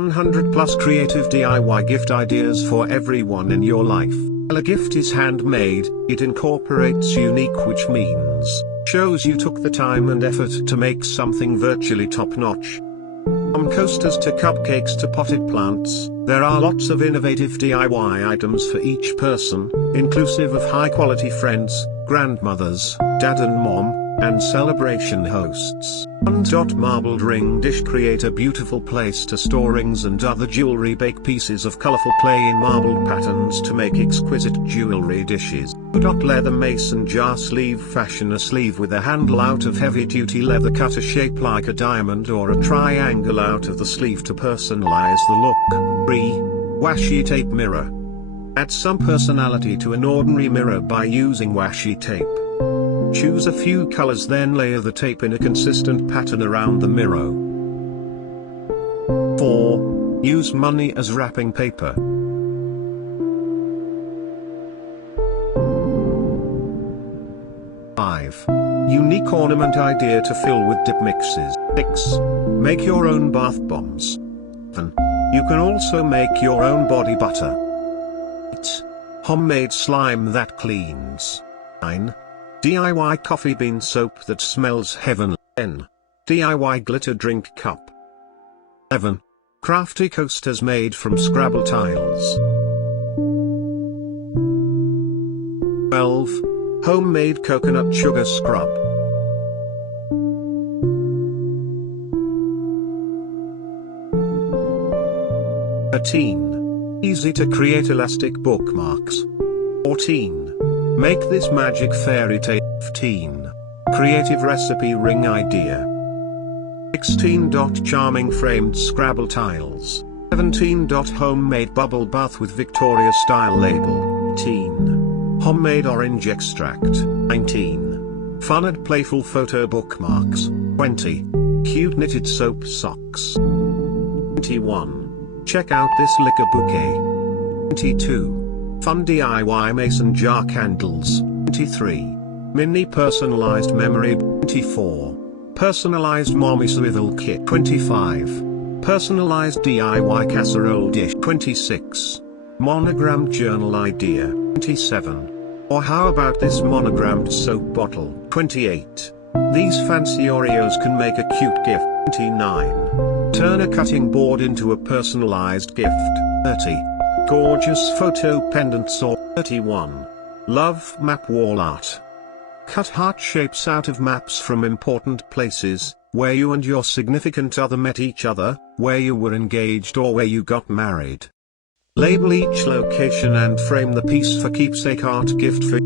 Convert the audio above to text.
100 plus creative DIY gift ideas for everyone in your life. A gift is handmade, it incorporates unique, which means shows you took the time and effort to make something virtually top-notch. From coasters to cupcakes to potted plants, there are lots of innovative DIY items for each person, inclusive of high-quality friends, grandmothers, dad and mom, and celebration hosts. Marbled ring dish. Create a beautiful place to store rings and other jewelry. Bake pieces of colorful clay in marbled patterns to make exquisite jewelry dishes. Leather mason jar sleeve. Fashion a sleeve with a handle out of heavy-duty leather. Cut a shape like a diamond or a triangle out of the sleeve to personalize the look. 3. Washi tape mirror. Add some personality to an ordinary mirror by using washi tape. Choose a few colors, then layer the tape in a consistent pattern around the mirror. 4. Use money as wrapping paper. 5. Unique ornament idea to fill with dip mixes. 6. Make your own bath bombs. 7. You can also make your own body butter. 8. Homemade slime that cleans. 9. DIY coffee bean soap that smells heavenly. 10. DIY glitter drink cup. 11. Crafty coasters made from Scrabble tiles. 12. Homemade coconut sugar scrub. 13. Easy to create elastic bookmarks. 14. Make this magic fairy tale. 15. Creative recipe ring idea. 16. Charming framed Scrabble tiles. 17. Homemade bubble bath with Victoria style label. 18. Homemade orange extract. 19. Fun and playful photo bookmarks. 20. Cute knitted soap socks. 21. Check out this liquor bouquet. 22. Fun DIY mason jar candles. 23. Mini personalized memory. 24. Personalized mommy swivel kit. 25. Personalized DIY casserole dish. 26. Monogrammed journal idea. 27. Or how about this monogrammed soap bottle? 28. These fancy Oreos can make a cute gift. 29. Turn a cutting board into a personalized gift. 30. Gorgeous photo pendants. Or 31. Love map wall art. Cut heart shapes out of maps from important places, where you and your significant other met each other, where you were engaged or where you got married. Label each location and frame the piece for keepsake art gift for